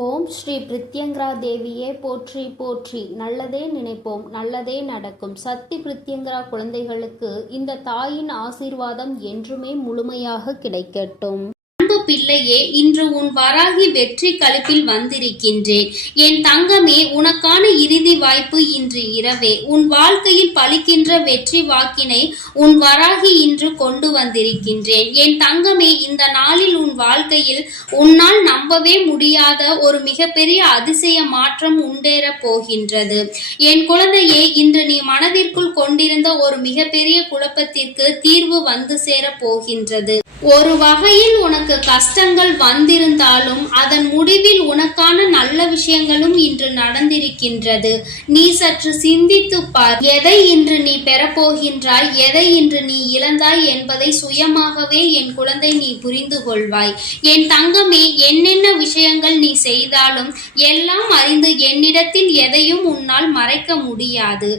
ஓம் ஸ்ரீ பிரித்யங்கரா தேவியே போற்றி போற்றி. நல்லதே நினைப்போம், நல்லதே நடக்கும். சக்தி பிரித்யங்கரா குழந்தைகளுக்கு இந்த தாயின் ஆசீர்வாதம் என்றுமே முழுமையாக கிடைக்கட்டும். பிள்ளையே, இன்று உன் வராகி வெற்றி களிப்பில் வந்திருக்கின்றேன். என் தங்கமே, உனக்கான இறுதி வாய்ப்பு இன்று இரவே. உன் வாழ்க்கையில் பலிக்கின்ற வெற்றி வாக்கினை உன் வராகி இன்று கொண்டு வந்திருக்கின்றேன். என் தங்கமே, இந்த நாளில் உன் வாழ்க்கையில் உன்னால் நம்பவே முடியாத ஒரு மிகப்பெரிய அதிசய மாற்றம் உண்டேற போகின்றது. என் குழந்தையே, இன்று நீ மனதிற்குள் கொண்டிருந்த ஒரு மிகப்பெரிய குழப்பத்திற்கு தீர்வு வந்து சேர போகின்றது. ஒரு வகையில் உனக்கு கஷ்டங்கள் வந்திருந்தாலும் அதன் முடிவில் உனக்கான நல்ல விஷயங்களும் இன்று நடந்திருக்கின்றது. நீ சற்று சிந்தித்து பார். எதை இன்று நீ பெறப்போகின்றாய், எதை இன்று நீ இழந்தாய் என்பதை சுயமாகவே என் குழந்தை நீ புரிந்து கொள்வாய். என் தங்கமே, என்னென்ன விஷயங்கள் நீ செய்தாலும் எல்லாம் அறிந்து என்னிடத்தில் எதையும் உன்னால் மறைக்க முடியாது.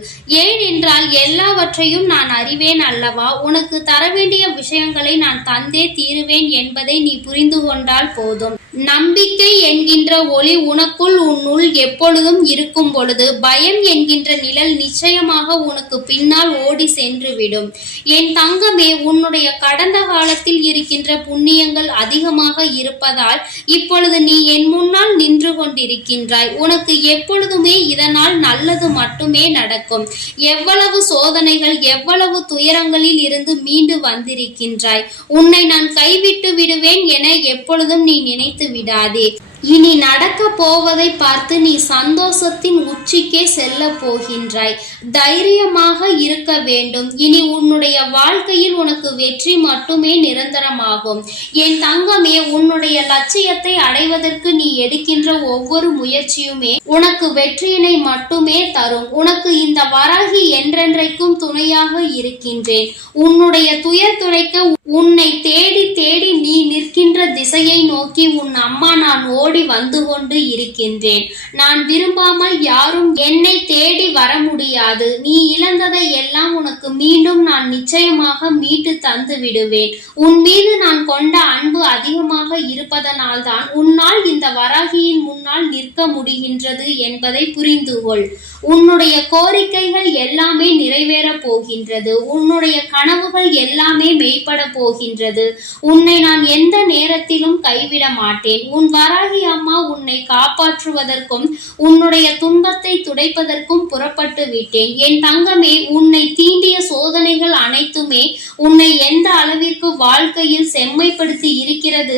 ஏனென்றால் எல்லாவற்றையும் நான் அறிவேன் அல்லவா. உனக்கு தர வேண்டிய விஷயங்களை நான் தந்தே தீருவேன் என்பதை நீ புரிந்து கொண்டால் போதும். நம்பிக்கை என்கின்ற ஒளி உனக்குள் உன்னுள் எப்பொழுதும் இருக்கும் பொழுது பயம் என்கின்ற நிழல் நிச்சயமாக உனக்கு பின்னால் ஓடி சென்றுவிடும். என் தங்கமே, உன்னுடைய கடந்த காலத்தில் இருக்கின்ற புண்ணியங்கள் அதிகமாக இருப்பதால் இப்பொழுது நீ என் முன்னால் நின்று கொண்டிருக்கின்றாய். உனக்கு எப்பொழுதுமே இதனால் நல்லது மட்டுமே நடக்கும். எவ்வளவு சோதனைகள், எவ்வளவு துயரங்களில் இருந்து மீண்டு வந்திருக்கின்றாய். உன்னை நான் கைவிட்டு விடுவேன் என எப்பொழுதும் நீ நினைத்து விடாதே. இனி நடக்க போவதை பார்த்து நீ சந்தோஷத்தின் உச்சிக்கே செல்ல போகின்றாய். தைரியமாக இருக்க வேண்டும். இனி உன்னுடைய வாழ்க்கையில் உனக்கு வெற்றி மட்டுமே நிரந்தரமாகும். என் தங்கமே, உன்னுடைய லட்சியத்தை அடைவதற்கு நீ எடுக்கின்ற ஒவ்வொரு முயற்சியுமே உனக்கு வெற்றியினை மட்டுமே தரும். உனக்கு இந்த வராகி என்றென்றைக்கும் துணையாக இருக்கின்றேன். உன்னுடைய துயர் துடைக்க உன்னை தேடி தேடி நீ நிற்கின்ற திசையை நோக்கி உன் அம்மா நான் ஓடி வந்து கொண்டு இருக்கின்றேன். நான் விரும்பாமல் யாரும் என்னை தேடி வர முடியாது. நீ இழந்ததை எல்லாம் உனக்கு மீண்டும் நான் நிச்சயமாக மீட்டு தந்து விடுவேன். உன் மீது நான் கொண்ட அன்பு அதிகமாக இருப்பதனால் தான் உன்னால் இந்த வராகியின் முன்னால் நிற்க முடிகின்றது என்பதை புரிந்து கொள். உன்னுடைய கோரிக்கைகள் எல்லாமே நிறைவேற போகின்றது. உன்னுடைய கனவுகள் எல்லாமே மெய்ப்பட போகின்றது. உன்னை நான் எந்த நேரத்திலும் கைவிட மாட்டேன். உன் வராகி அம்மா உன்னை காப்பாற்றுவதற்கும் உன்னுடைய துன்பத்தை துடைப்பதற்கும் புறப்பட்டு விட்டேன். என் தங்கமே, உன்னை தீண்டிய சோதனைகள் அனைத்துமே உன்னை எந்த அளவிற்கு வாழ்க்கையில் செம்மைப்படுத்தி இருக்கிறது,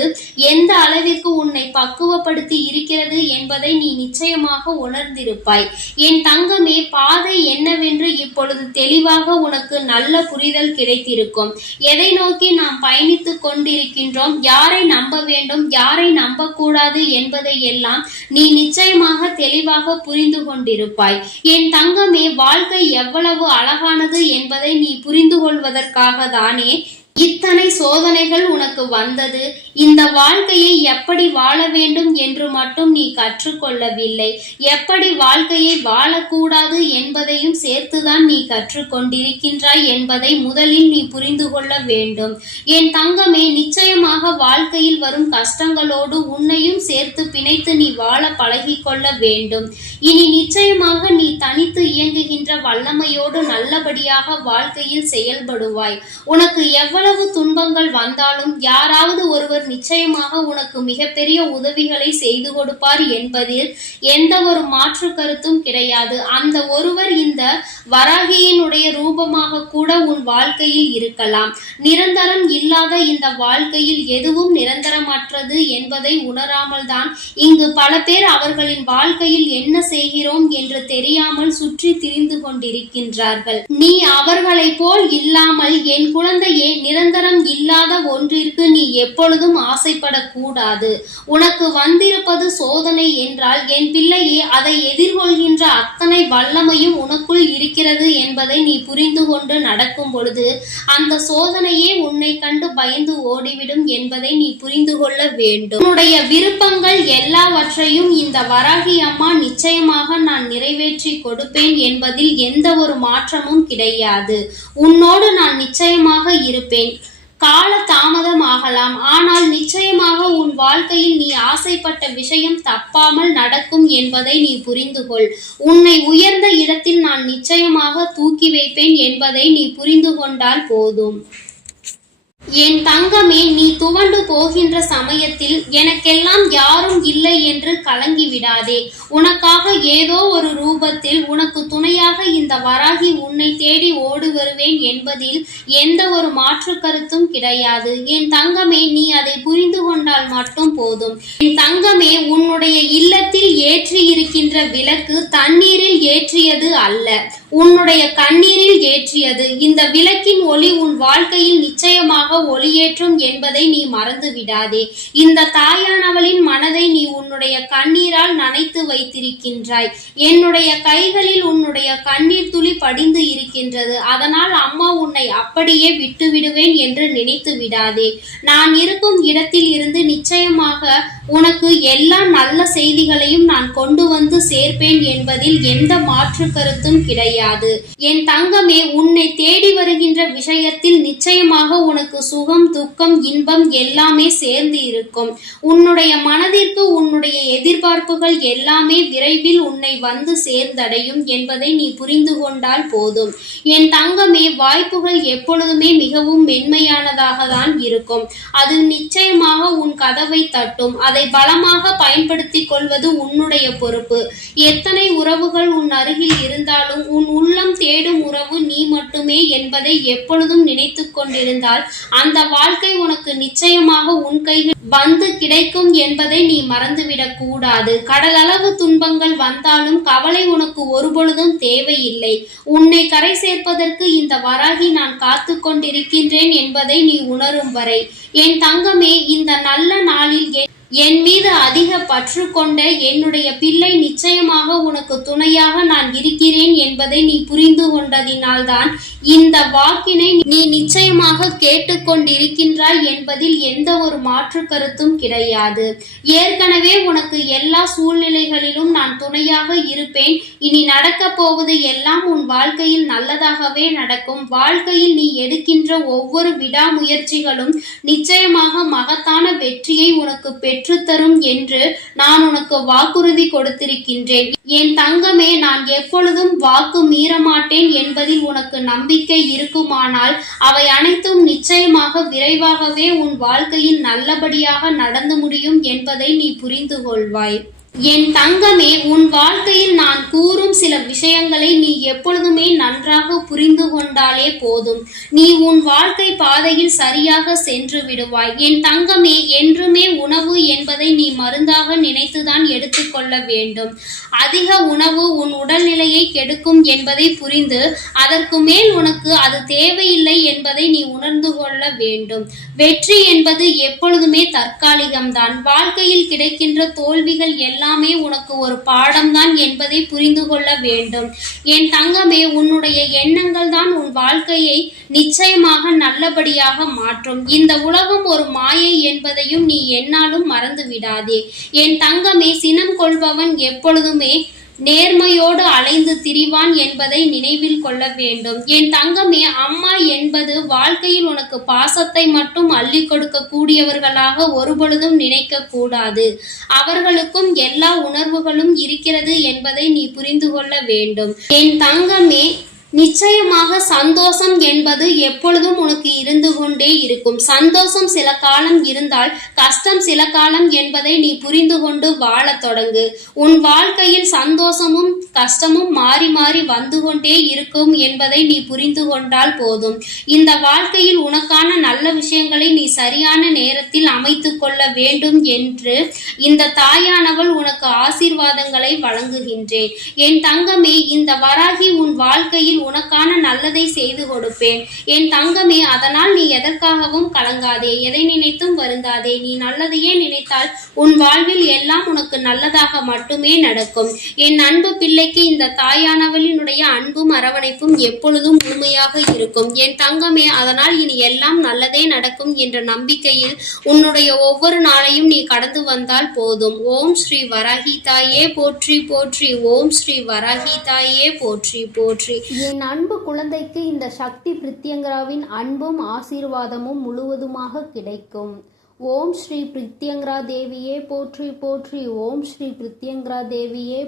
எந்த அளவிற்கு உன்னை பக்குவப்படுத்தி இருக்கிறது என்பதை நீ நிச்சயமாக உணர்ந்திருப்பாய். என் தங்கமே, பாதை என்னவென்று இப்பொழுது தெளிவாக உனக்கு நல்ல புரிதல் கிடைத்திருக்கும். எதை நோக்கி நாம் பயணித்துக் கொண்டிருக்கின்றோம், யாரை நம்ப வேண்டும், யாரை நம்பக்கூடாது என்பதை எல்லாம் நீ நிச்சயமாக தெளிவாக புரிந்து கொண்டிருப்பாய். என் தங்கமே, வாழ்க்கை எவ்வளவு அழகானது என்பதை நீ புரிந்து கொள்வதற்காக தானே இத்தனை சோதனைகள் உனக்கு வந்தது. இந்த வாழ்க்கையை எப்படி வாழ வேண்டும் என்று மட்டும் நீ கற்றுக்கொள்ளவில்லை, எப்படி வாழ்க்கையை வாழக்கூடாது என்பதையும் சேர்த்துதான் நீ கற்றுக்கொண்டிருக்கின்றாய் என்பதை முதலில் நீ புரிந்து கொள்ள வேண்டும். என் தங்கமே, நிச்சயமாக வாழ்க்கையில் வரும் கஷ்டங்களோடு உன்னையும் சேர்த்து பிணைத்து நீ வாழ பழகி கொள்ள வேண்டும். இனி நிச்சயமாக நீ தனித்து இயங்குகின்ற வல்லமையோடு நல்லபடியாக வாழ்க்கையில் செயல்படுவாய். உனக்கு எவ்வளவு துன்பங்கள் வந்தாலும் யாராவது ஒருவர் நிச்சயமாக உனக்கு மிகப்பெரிய உதவிகளை செய்து கொடுப்பார் என்பதில் எந்த ஒரு மாற்று கருத்தும் கிடையாது. அந்த ஒருவர் இந்த வராகியினுடைய ரூபமாக கூட உன் வாழ்க்கையில் இருக்கலாம். நிரந்தரம் இல்லாத இந்த வாழ்க்கையில் எதுவும் நிரந்தரமற்றது என்பதை உணராமல் தான் இங்கு பல பேர் அவர்களின் வாழ்க்கையில் என்ன செய்கிறோம் என்று தெரியாமல் சுற்றி திரிந்து கொண்டிருக்கின்றார்கள். நீ அவர்களை போல் இல்லாமல் என் குழந்தையே, நிரந்தரம் இல்லாத ஒன்றிற்கு நீ எப்பொழுதும் ஆசைப்படக்கூடாது. உனக்கு வந்திருப்பது சோதனை என்றால் என் பிள்ளையே, அதை எதிர்கொள்கின்ற அத்தனை வல்லமையும் உனக்குள் இருக்கிறது என்பதை நீ புரிந்து கொண்டு நடக்கும் பொழுது அந்த சோதனையே உன்னை கண்டு பயந்து ஓடிவிடும் என்பதை நீ புரிந்து கொள்ள வேண்டும். உன்னுடைய விருப்பங்கள் எல்லாவற்றையும் இந்த வராகி அம்மா நிச்சயமாக நான் நிறைவேற்றி கொடுப்பேன் என்பதில் எந்த ஒரு மாற்றமும் கிடையாது. உன்னோடு நான் நிச்சயமாக இருப்பேன். கால தாமதம் ஆகலாம், ஆனால் நிச்சயமாக உன் வாழ்க்கையில் நீ ஆசைப்பட்ட விஷயம் தப்பாமல் நடக்கும் என்பதை நீ புரிந்து கொள். உன்னை உயர்ந்த இடத்தில் நான் நிச்சயமாக தூக்கி வைப்பேன் என்பதை நீ புரிந்து கொண்டால் போதும். என் தங்கமே, நீ துவண்டு போகின்ற சமயத்தில் எனக்கெல்லாம் யாரும் இல்லை என்று கலங்கி விடாதே. உனக்காக ஏதோ ஒரு ரூபத்தில் உனக்கு துணையாக இந்த வராகி உன்னை தேடி ஓடி வருவேன் என்பதில் எந்த ஒரு மாற்று கருத்தும் கிடையாது. என் தங்கமே, நீ அதை புரிந்து கொண்டால் மட்டும் போதும். என் தங்கமே, உன்னுடைய இல்லத்தில் ஏற்றி இருக்கின்ற விளக்கு தண்ணீரில் ஏற்றியது அல்ல, உன்னுடைய கண்ணீரில் ஏற்றியது. இந்த விளக்கின் ஒளி உன் வாழ்க்கையில் நிச்சயமாக ஒளியேற்றும் என்பதை நீ மறந்து விடாதே. இந்த தாயானவளின் மனதை நீ உன்னுடைய கண்ணீரால் நனைத்து வைத்திருக்கின்றாய். என்னுடைய கைகளில் உன்னுடைய கண்ணீர் துளி படிந்து இருக்கின்றது. அதனால் அம்மா உன்னை அப்படியே விட்டு விடுவேன் என்று நினைத்து விடாதே. நான் இருக்கும் இடத்தில் இருந்து நிச்சயமாக உனக்கு எல்லா நல்ல செய்திகளையும் நான் கொண்டு வந்து சேர்ப்பேன் என்பதில் எந்த மாற்று கருத்தும் கிடையாது. என் தங்கமே, உன்னை தேடி வருகின்ற விஷயத்தில் நிச்சயமாக உனக்கு சுகம், துக்கம், இன்பம் எல்லாமே சேர்ந்து இருக்கும். உன்னுடைய மனதிற்கு உன்னுடைய எதிர்பார்ப்புகள் எல்லாமே விரைவில் உன்னை வந்து சேர்ந்தடையும் என்பதை நீ புரிந்து கொண்டால் போதும். என் தங்கமே, வாய்ப்புகள் எப்பொழுதுமே மிகவும் மென்மையானதாக தான் இருக்கும். அது நிச்சயமாக உன் கதவை தட்டும். அதை பலமாக பயன்படுத்திக் கொள்வது உன்னுடைய பொறுப்பு. எத்தனை உறவுகள் உன் அருகில் இருந்தாலும் உன் உள்ளம் தேடும் உறவு நீ மட்டுமே என்பதை எப்பொழுதும் நினைத்து கொண்டிருந்தால் அந்த வாழ்க்கை உனக்கு நிச்சயமாக உன் கையில் வந்து கிடைக்கும் என்பதை நீ மறந்துவிடக் கூடாது. கடலளவு துன்பங்கள் வந்தாலும் கவலை உனக்கு ஒருபொழுதும் தேவையில்லை. உன்னை கரை சேர்ப்பதற்கு இந்த வராகி நான் காத்து கொண்டிருக்கின்றேன் என்பதை நீ உணரும் வரை. என் தங்கமே, இந்த நல்ல நாளில் என் மீது அதிக பற்று கொண்ட என்னுடைய பிள்ளை நிச்சயமாக உனக்கு துணையாக நான் இருக்கிறேன் என்பதை நீ புரிந்து கொண்டதினால்தான் இந்த வாக்கினை நீ நிச்சயமாக கேட்டுக்கொண்டிருக்கின்றாய் என்பதில் எந்த ஒரு மாற்று கருத்தும் கிடையாது. ஏற்கனவே உனக்கு எல்லா சூழ்நிலைகளிலும் நான் துணையாக இருப்பேன். இனி நடக்க போவது எல்லாம் உன் வாழ்க்கையில் நல்லதாகவே நடக்கும். வாழ்க்கையில் நீ எடுக்கின்ற ஒவ்வொரு விடாமுயற்சிகளும் நிச்சயமாக மகத்தான வெற்றியை உனக்கு பெற்றுத்தரும் என்று நான் உனக்கு வாக்குறுதி கொடுத்திருக்கின்றேன். என் தங்கமே, நான் எப்பொழுதும் வாக்கு மீறமாட்டேன் என்பதில் உனக்கு நம்பிக்கை இருக்குமானால் அவை அனைத்தும் நிச்சயமாக விரைவாகவே உன் வாழ்க்கையில் நல்லபடியாக நடந்து முடியும் என்பதை நீ புரிந்து கொள்வாய். என் தங்கமே, உன் வாழ்க்கையில் நான் கூறும் சில விஷயங்களை நீ எப்பொழுதுமே நன்றாக புரிந்து கொண்டாலே போதும். நீ உன் வாழ்க்கை பாதையில் சரியாக சென்று விடுவாய். என் தங்கமே, என்றுமே உணவு என்பதை நீ மருந்தாக நினைத்துதான் எடுத்துக்கொள்ள வேண்டும். அதிக உணவு உன் உடல்நிலையை கெடுக்கும் என்பதை புரிந்து அதற்கு மேல் உனக்கு அது தேவையில்லை என்பதை நீ உணர்ந்து கொள்ள வேண்டும். வெற்றி என்பது எப்பொழுதுமே தற்காலிகம்தான். வாழ்க்கையில் கிடைக்கின்ற தோல்விகள் எல்லாமே உனக்கு ஒரு பாடம்தான் என்பதை புரிந்து கொள்ள வேண்டும். என் தங்கமே, உன்னுடைய எண்ணங்கள் தான் உன் வாழ்க்கையை நிச்சயமாக நல்லபடியாக மாற்றும். இந்த உலகம் ஒரு மாயை என்பதையும் நீ என்னாலும் மறந்து விடாதே. என் தங்கமே, சினம் கொள்பவன் எப்பொழுதுமே நேர்மையோடு அலைந்து திரிவான் என்பதை நினைவில் கொள்ள வேண்டும். என் தங்கமே, அம்மா என்பது வாழ்க்கையில் உனக்கு பாசத்தை மட்டும் அள்ளி கொடுக்க கூடியவர்களாக ஒருபொழுதும் நினைக்க கூடாது. அவர்களுக்கும் எல்லா உணர்வுகளும் இருக்கிறது என்பதை நீ புரிந்து கொள்ள வேண்டும். என் தங்கமே, நிச்சயமாக சந்தோஷம் என்பது எப்பொழுதும் உனக்கு இருந்து கொண்டே இருக்கும். சந்தோஷம் சில காலம் இருந்தால் கஷ்டம் சில காலம் என்பதை நீ புரிந்து கொண்டு வாழ தொடங்கு. உன் வாழ்க்கையில் சந்தோஷமும் கஷ்டமும் மாறி மாறி வந்து கொண்டே இருக்கும் என்பதை நீ புரிந்து கொண்டால் போதும். இந்த வாழ்க்கையில் உனக்கான நல்ல விஷயங்களை நீ சரியான நேரத்தில் அமைத்து கொள்ள வேண்டும் என்று இந்த தாயானவள் உனக்கு ஆசீர்வாதங்களை வழங்குகின்றேன். என் தங்கமே, இந்த வராகி உன் வாழ்க்கையில் உனக்கான நல்லதை செய்து கொடுப்பேன். என் தங்கமே, அதனால் நீ எதற்காகவும் கலங்காதே, எதை நினைத்தும் வருந்தாதே. நீ நல்லதையே நினைத்தால் உன் வாழ்வில் எல்லாம் உனக்கு நல்லதாக மட்டுமே நடக்கும். என் அன்பு பிள்ளைக்கு இந்த தாயானவளினுடைய அன்பும் அரவணைப்பும் எப்பொழுதும் முழுமையாக இருக்கும். என் தங்கமே, அதனால் இனி எல்லாம் நல்லதே நடக்கும் என்ற நம்பிக்கையில் உன்னுடைய ஒவ்வொரு நாளையும் நீ கடந்து வந்தால் போதும். ஓம் ஸ்ரீ வராகி தாயே போற்றி போற்றி. ஓம் ஸ்ரீ வராகி தாயே போற்றி போற்றி. என் அன்பு குழந்தைக்கு இந்த சக்தி பிரித்யங்கராவின் அன்பும் ஆசீர்வாதமும் முழுவதுமாக கிடைக்கும். ஓம் ஸ்ரீ பிரித்யங்கரா தேவியே போற்றி போற்றி. ஓம் ஸ்ரீ பிரித்யங்கரா தேவியே